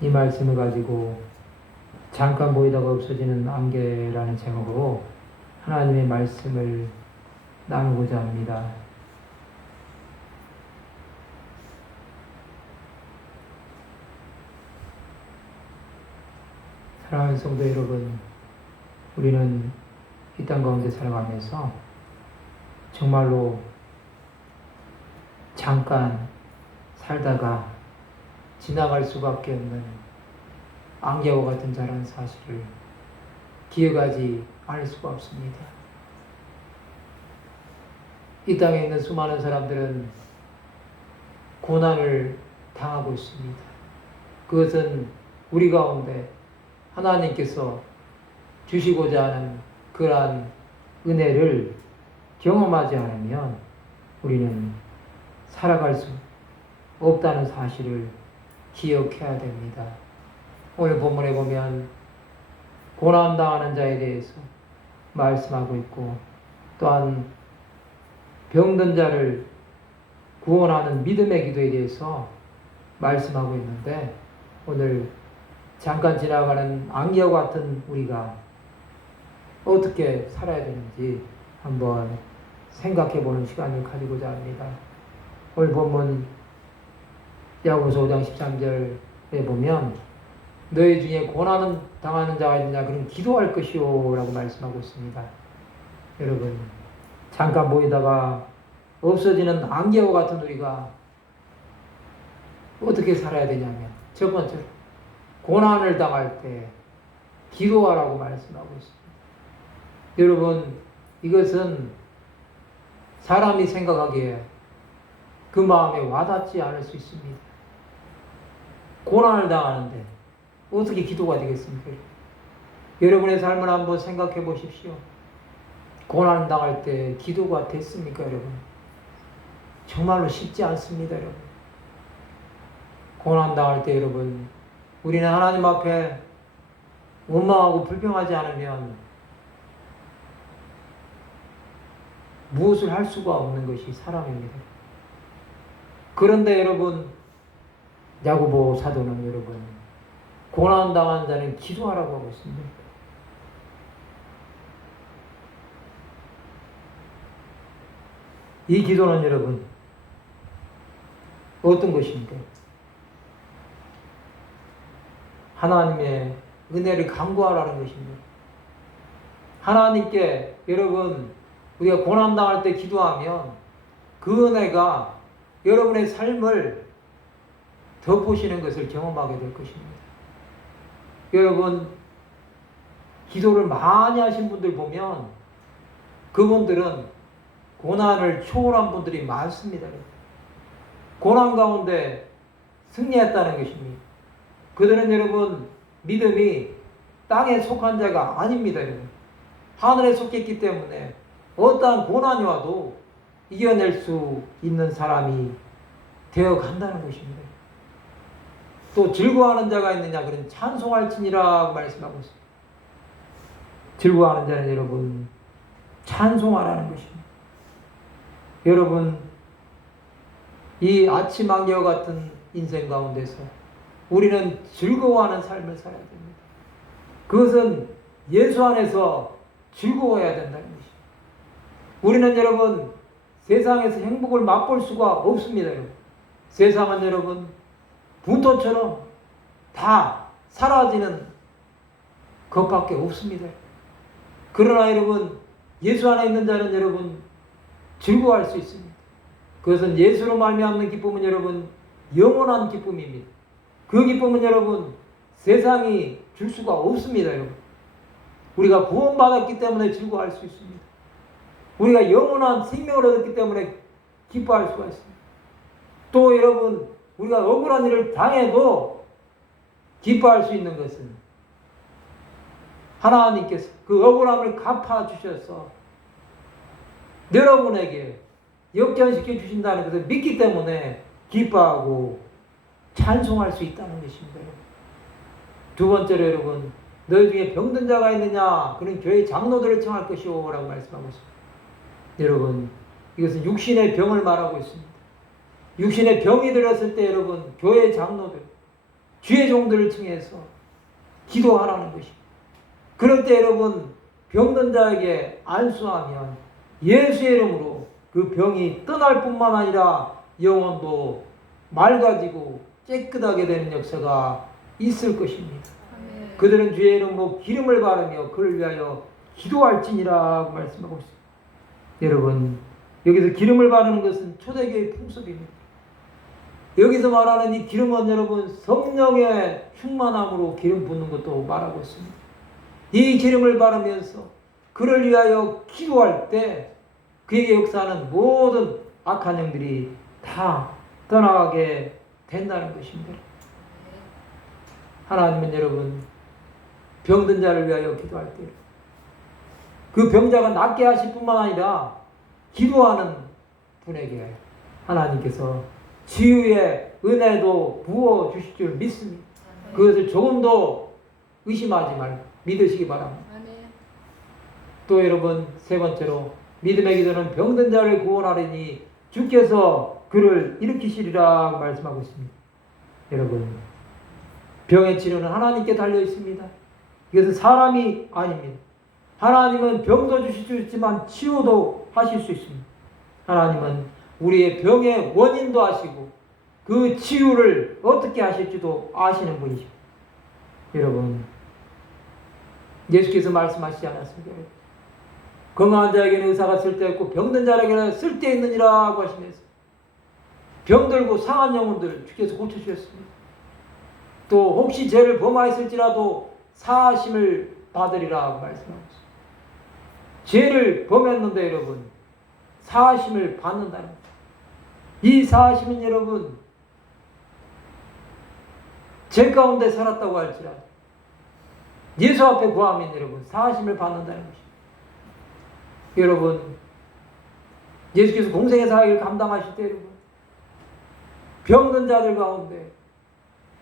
이 말씀을 가지고 잠깐 보이다가 없어지는 안개라는 제목으로 하나님의 말씀을 나누고자 합니다. 사랑하는 성도 여러분, 우리는 이 땅 가운데 살아가면서 정말로 잠깐 살다가 지나갈 수밖에 없는 안개와 같은 자라는 사실을 기억하지 않을 수가 없습니다. 이 땅에 있는 수많은 사람들은 고난을 당하고 있습니다. 그것은 우리 가운데 하나님께서 주시고자 하는 그러한 은혜를 경험하지 않으면 우리는 살아갈 수 없다는 사실을 기억해야 됩니다. 오늘 본문에 보면 고난당하는 자에 대해서 말씀하고 있고 또한 병든 자를 구원하는 믿음의 기도에 대해서 말씀하고 있는데 오늘 잠깐 지나가는 안개와 같은 우리가 어떻게 살아야 되는지 한번 생각해 보는 시간을 가지고자 합니다. 오늘 본문 야고보서 5장 13절에 보면 너희 중에 고난은 당하는 자가 있느냐 그럼 기도할 것이요라고 말씀하고 있습니다. 여러분 잠깐 보이다가 없어지는 안개와 같은 우리가 어떻게 살아야 되냐면 첫 번째로 고난을 당할 때 기도하라고 말씀하고 있습니다. 여러분 이것은 사람이 생각하기에 그 마음에 와닿지 않을 수 있습니다. 고난을 당하는데 어떻게 기도가 되겠습니까? 여러분의 삶을 한번 생각해 보십시오. 고난 당할 때 기도가 됐습니까, 여러분? 정말로 쉽지 않습니다, 여러분. 고난 당할 때 여러분, 우리는 하나님 앞에 원망하고 불평하지 않으면 무엇을 할 수가 없는 것이 사람입니다. 그런데 여러분, 야고보 사도는 여러분, 고난 당한 자는 기도하라고 하고 있습니다. 이 기도는 여러분 어떤 것입니까? 하나님의 은혜를 강구하라는 것입니다. 하나님께 여러분 우리가 고난 당할 때 기도하면 그 은혜가 여러분의 삶을 덮으시는 것을 경험하게 될 것입니다. 여러분 기도를 많이 하신 분들 보면 그분들은 고난을 초월한 분들이 많습니다. 고난 가운데 승리했다는 것입니다. 그들은 여러분 믿음이 땅에 속한 자가 아닙니다. 여러분. 하늘에 속했기 때문에 어떠한 고난이 와도 이겨낼 수 있는 사람이 되어 간다는 것입니다. 또 즐거워하는 자가 있느냐 그런 찬송할지니라 말씀하고 있습니다. 즐거워하는 자는 여러분 찬송하라는 것입니다. 여러분 이 아침 안개와 같은 인생 가운데서 우리는 즐거워하는 삶을 살아야 됩니다. 그것은 예수 안에서 즐거워야 된다는 것입니다. 우리는 여러분 세상에서 행복을 맛볼 수가 없습니다. 세상은 여러분 분토처럼 다 사라지는 것밖에 없습니다. 그러나 여러분 예수 안에 있는 자는 여러분 즐거워할 수 있습니다. 그것은 예수로 말미암는 기쁨은 여러분 영원한 기쁨입니다. 그 기쁨은 여러분 세상이 줄 수가 없습니다, 여러분. 우리가 구원받았기 때문에 즐거워할 수 있습니다. 우리가 영원한 생명을 얻었기 때문에 기뻐할 수가 있습니다. 또 여러분 우리가 억울한 일을 당해도 기뻐할 수 있는 것은 하나님께서 그 억울함을 갚아 주셔서 여러분에게 역전시켜 주신다는 것을 믿기 때문에 기뻐하고 찬송할 수 있다는 것입니다. 두 번째로 여러분, 너희 중에 병든 자가 있느냐? 그는 교회 장로들을 청할 것이오. 라고 말씀하고 있습니다. 여러분, 이것은 육신의 병을 말하고 있습니다. 육신의 병이 들었을 때 여러분 교회 장로들 주의 종들을 칭해서 기도하라는 것입니다. 그럴 때 여러분 병든 자에게 안수하면 예수의 이름으로 그 병이 떠날 뿐만 아니라 영혼도 맑아지고 깨끗하게 되는 역사가 있을 것입니다. 그들은 주의 이름으로 기름을 바르며 그를 위하여 기도할지니라고 말씀하고 있습니다. 여러분 여기서 기름을 바르는 것은 초대교의 풍습입니다. 여기서 말하는 이 기름은 여러분 성령의 충만함으로 기름 붓는 것도 말하고 있습니다. 이 기름을 바르면서 그를 위하여 기도할 때 그에게 역사하는 모든 악한 영들이 다 떠나가게 된다는 것입니다. 하나님은 여러분 병든 자를 위하여 기도할 때 그 병자가 낫게 하실 뿐만 아니라 기도하는 분에게 하나님께서 치유의 은혜도 부어 주실 줄 믿습니다. 그것을 조금도 의심하지 말고 믿으시기 바랍니다. 또 여러분 세 번째로 믿음의 기도는 병든 자를 구원하리니 주께서 그를 일으키시리라 말씀하고 있습니다. 여러분 병의 치료는 하나님께 달려 있습니다. 이것은 사람이 아닙니다. 하나님은 병도 주실 수 있지만 치유도 하실 수 있습니다. 하나님은 우리의 병의 원인도 아시고 그 치유를 어떻게 하실지도 아시는 분이십니다. 여러분 예수께서 말씀하시지 않았습니까? 건강한 자에게는 의사가 쓸데없고 병든 자에게는 쓸데있느니라고 하시면서 병들고 상한 영혼들 주께서 고쳐주셨습니다. 또 혹시 죄를 범하였을지라도 사하심을 받으리라고 말씀하고 있습니다. 죄를 범했는데 여러분 사하심을 받는다는. 이 사하심은 여러분 죄 가운데 살았다고 할지라도 예수 앞에 구하면 여러분 사하심을 받는다는 것입니다. 여러분 예수께서 공생의 사역을 감당하실 때 여러분 병든 자들 가운데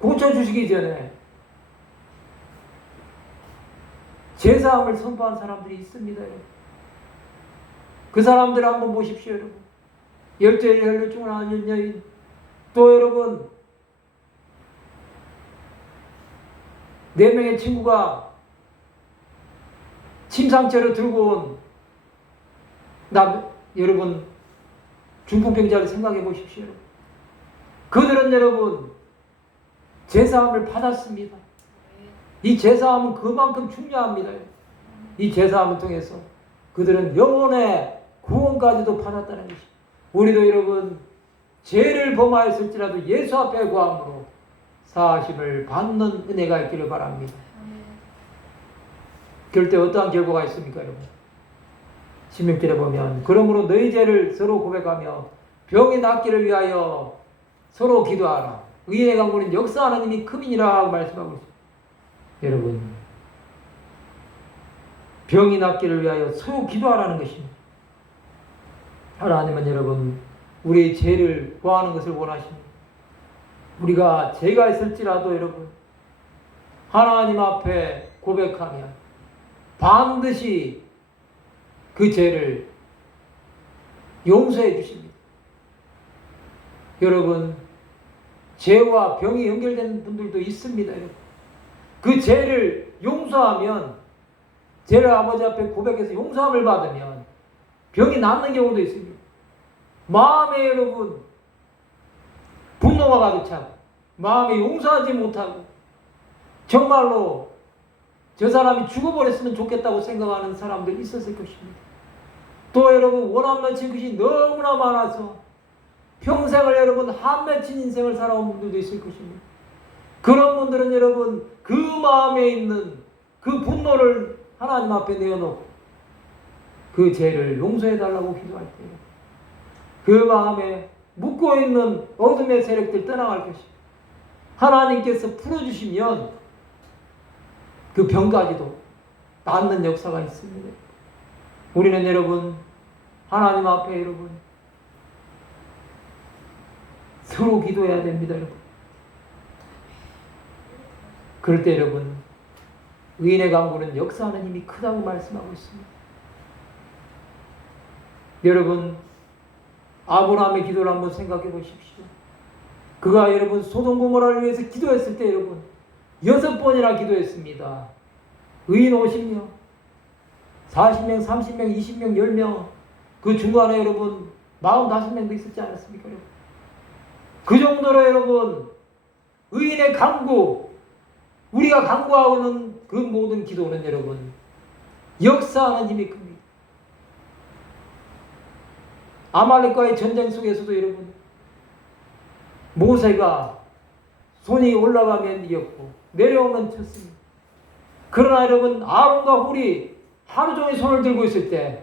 고쳐주시기 전에 제사함을 선포한 사람들이 있습니다. 여러분. 그 사람들 한번 보십시오. 여러분. 열죄 혈류증을 여인 또 여러분 네 명의 친구가 침상째를 들고 온 나, 여러분 중풍병자를 생각해 보십시오. 그들은 여러분 제사함을 받았습니다. 이 제사함은 그만큼 중요합니다. 이 제사함을 통해서 그들은 영혼의 구원까지도 받았다는 것입니다. 우리도 여러분 죄를 범하였을지라도 예수 앞에 구함으로 사하심을 받는 은혜가 있기를 바랍니다. 그럴 때 어떠한 결과가 있습니까, 여러분? 16절에 보면 그러므로 너희 죄를 서로 고백하며 병이 낫기를 위하여 서로 기도하라. 의인의 강물은 역사하는 힘이 크민이라 말씀하고 있습니다. 여러분 병이 낫기를 위하여 서로 기도하라는 것입니다. 하나님은 여러분 우리의 죄를 구하는 것을 원하십니다. 우리가 죄가 있을지라도 여러분 하나님 앞에 고백하면 반드시 그 죄를 용서해 주십니다. 여러분 죄와 병이 연결된 분들도 있습니다. 여러분. 그 죄를 용서하면 죄를 아버지 앞에 고백해서 용서함을 받으면 병이 낫는 경우도 있습니다. 마음에 여러분 분노가 가득 차고 마음에 용서하지 못하고 정말로 저 사람이 죽어버렸으면 좋겠다고 생각하는 사람들이 있었을 것입니다. 또 여러분 원한 맺힌 것이 너무나 많아서 평생을 여러분 한 맺힌 인생을 살아온 분들도 있을 것입니다. 그런 분들은 여러분 그 마음에 있는 그 분노를 하나님 앞에 내어놓고 그 죄를 용서해 달라고 기도할 때에 그 마음에 묻고 있는 어둠의 세력들 떠나갈 것입니다. 하나님께서 풀어주시면 그 병까지도 낫는 역사가 있습니다. 우리는 여러분 하나님 앞에 여러분 서로 기도해야 됩니다, 여러분. 그럴 때 여러분 의인의 강구는 역사하는 힘이 크다고 말씀하고 있습니다. 여러분 아브라함의 기도를 한번 생각해 보십시오. 그가 여러분 소돔 고모라를 위해서 기도했을 때 여러분 여섯 번이나 기도했습니다. 의인 50명, 40명, 30명, 20명, 10명 그 중간에 여러분 45명도 있었지 않았습니까? 여러분? 그 정도로 여러분 의인의 강구 우리가 강구하고는 그 모든 기도는 여러분 역사하는 힘이 큽니다. 아말렉과의 전쟁 속에서도 여러분 모세가 손이 올라가면 이겼고 내려오면 쳤습니다. 그러나 여러분 아론과 홀이 하루 종일 손을 들고 있을 때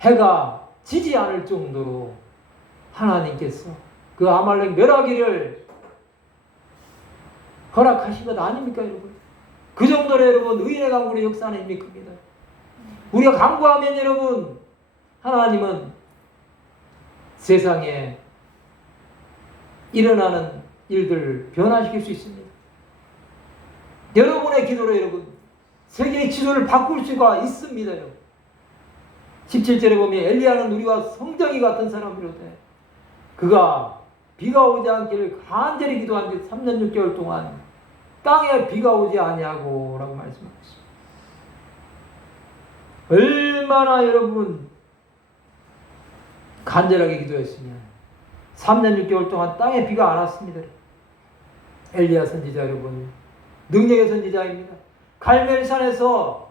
해가 지지 않을 정도로 하나님께서 그 아말렉 멸하기를 허락하신 것 아닙니까 여러분? 그 정도로 여러분 의인의 강구의 역사는 힘이 큽니다. 우리가 강구하면 여러분 하나님은 세상에 일어나는 일들을 변화시킬 수 있습니다. 여러분의 기도로 여러분 세계의 지도를 바꿀 수가 있습니다. 여러분. 17절에 보면 엘리야는 우리와 성정이 같은 사람이로되 그가 비가 오지 않기를 간절히 기도한 지 3년 6개월 동안 땅에 비가 오지 아니하고 라고 말씀하고 있습니다. 얼마나 여러분 간절하게 기도했으면 3년 6개월 동안 땅에 비가 안 왔습니다. 엘리야 선지자 여러분 능력의 선지자입니다. 갈멜산에서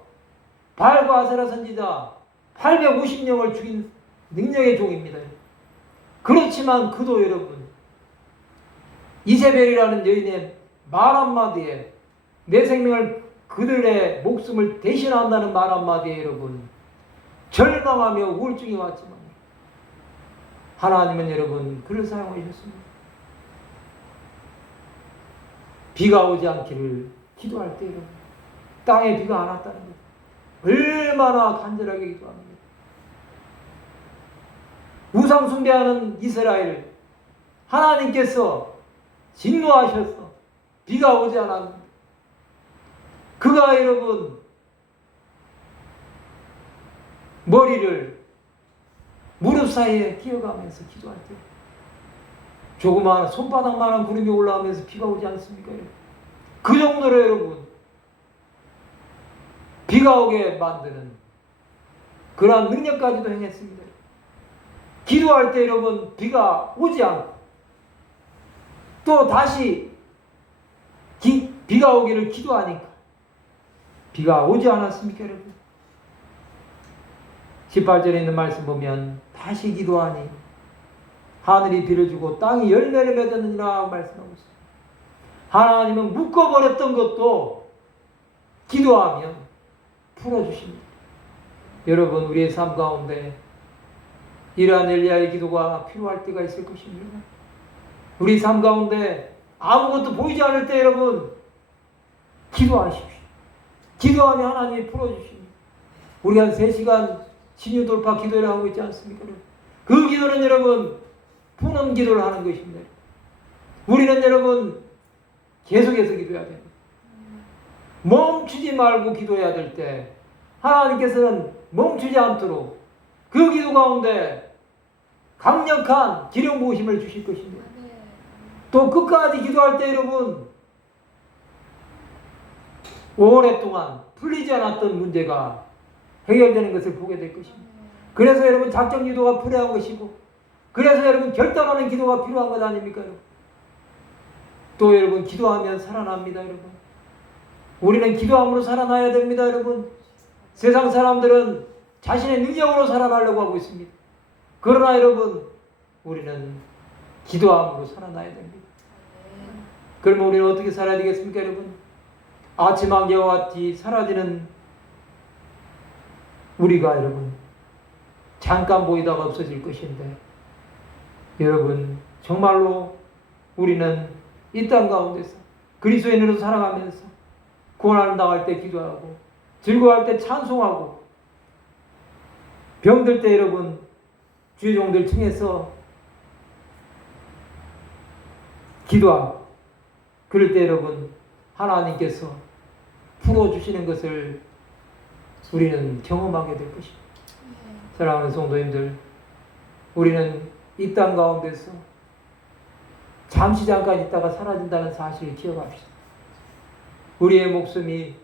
발과 아세라 선지자 850명을 죽인 능력의 종입니다. 그렇지만 그도 여러분 이세벨이라는 여인의 말 한마디에 내 생명을 그들의 목숨을 대신한다는 말 한마디에 여러분 절망하며 우울증이 왔지만 하나님은 여러분 그를 사용하셨습니다. 비가 오지 않기를 기도할 때 여러분 땅에 비가 안 왔다는 것 얼마나 간절하게 기도합니다. 우상 숭배하는 이스라엘 하나님께서 진노하셔서 비가 오지 않았는데 그가 여러분 머리를 무릎 사이에 끼어가면서 기도할 때 조그마한 손바닥만한 구름이 올라오면서 비가 오지 않습니까? 그 정도로 여러분 비가 오게 만드는 그러한 능력까지도 행했습니다. 기도할 때 여러분 비가 오지 않고 또 다시 기, 비가 오기를 기도하니까 비가 오지 않았습니까 여러분? 18절에 있는 말씀 보면 다시 기도하니 하늘이 비를 주고 땅이 열매를 맺었느니라 말씀하고 있습니다. 하나님은 묶어버렸던 것도 기도하면 풀어주십니다. 여러분 우리의 삶 가운데 이러한 엘리야의 기도가 필요할 때가 있을 것입니다. 우리 삶 가운데 아무것도 보이지 않을 때 여러분 기도하십시오. 기도하면 하나님이 풀어주십니다. 우리 한 3시간 신유 돌파 기도를 하고 있지 않습니까? 그 기도는 여러분 푸는 기도를 하는 것입니다. 우리는 여러분 계속해서 기도해야 됩니다. 멈추지 말고 기도해야 될 때 하나님께서는 멈추지 않도록 그 기도 가운데 강력한 기름 부으심을 주실 것입니다. 또 끝까지 기도할 때 여러분 오랫동안 풀리지 않았던 문제가 해결되는 것을 보게 될 것입니다. 그래서 여러분 작정 기도가 필요한 것이고 그래서 여러분 결단하는 기도가 필요한 것 아닙니까? 또 여러분 기도하면 살아납니다 여러분. 우리는 기도함으로 살아나야 됩니다 여러분. 세상 사람들은 자신의 능력으로 살아나려고 하고 있습니다. 그러나 여러분 우리는 기도함으로 살아나야 됩니다. 그러면 우리는 어떻게 살아야 되겠습니까 여러분? 아침 안개와 같이 사라지는 우리가 여러분 잠깐 보이다가 없어질 것인데 여러분 정말로 우리는 이 땅 가운데서 그리스도인으로 살아가면서 고난을 당할 때 기도하고 즐거워할 때 찬송하고 병들 때 여러분 주의 종들 통해서 기도하고 그럴 때 여러분 하나님께서 풀어주시는 것을 우리는 경험하게 될 것입니다. 사랑하는 성도님들, 우리는 이 땅 가운데서 잠시 잠깐 있다가 사라진다는 사실을 기억합시다. 우리의 목숨이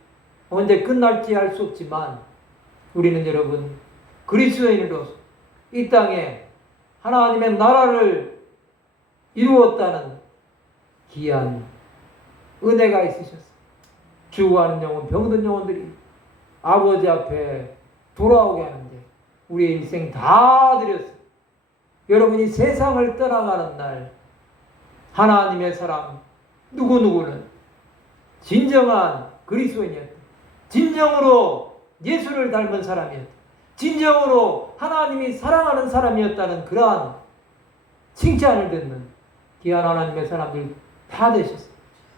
언제 끝날지 알 수 없지만 우리는 여러분 그리스도인으로서 이 땅에 하나님의 나라를 이루었다는 귀한 은혜가 있으셨어요. 죽어가는 영혼, 병든 영혼들이 아버지 앞에 돌아오게 하는데 우리의 인생 다 드렸어요. 여러분이 세상을 떠나가는 날 하나님의 사람 누구누구는 진정한 그리스도인이었다. 진정으로 예수를 닮은 사람이었다. 진정으로 하나님이 사랑하는 사람이었다는 그러한 칭찬을 듣는 귀한 하나님의 사람들 다 되셨어요.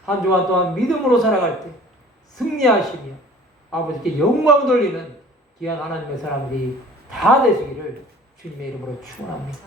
한 주간 동안 믿음으로 살아갈 때 승리하시며 아버지께 영광 돌리는 귀한 하나님의 사람들이 다 되시기를 주님의 이름으로 축원합니다.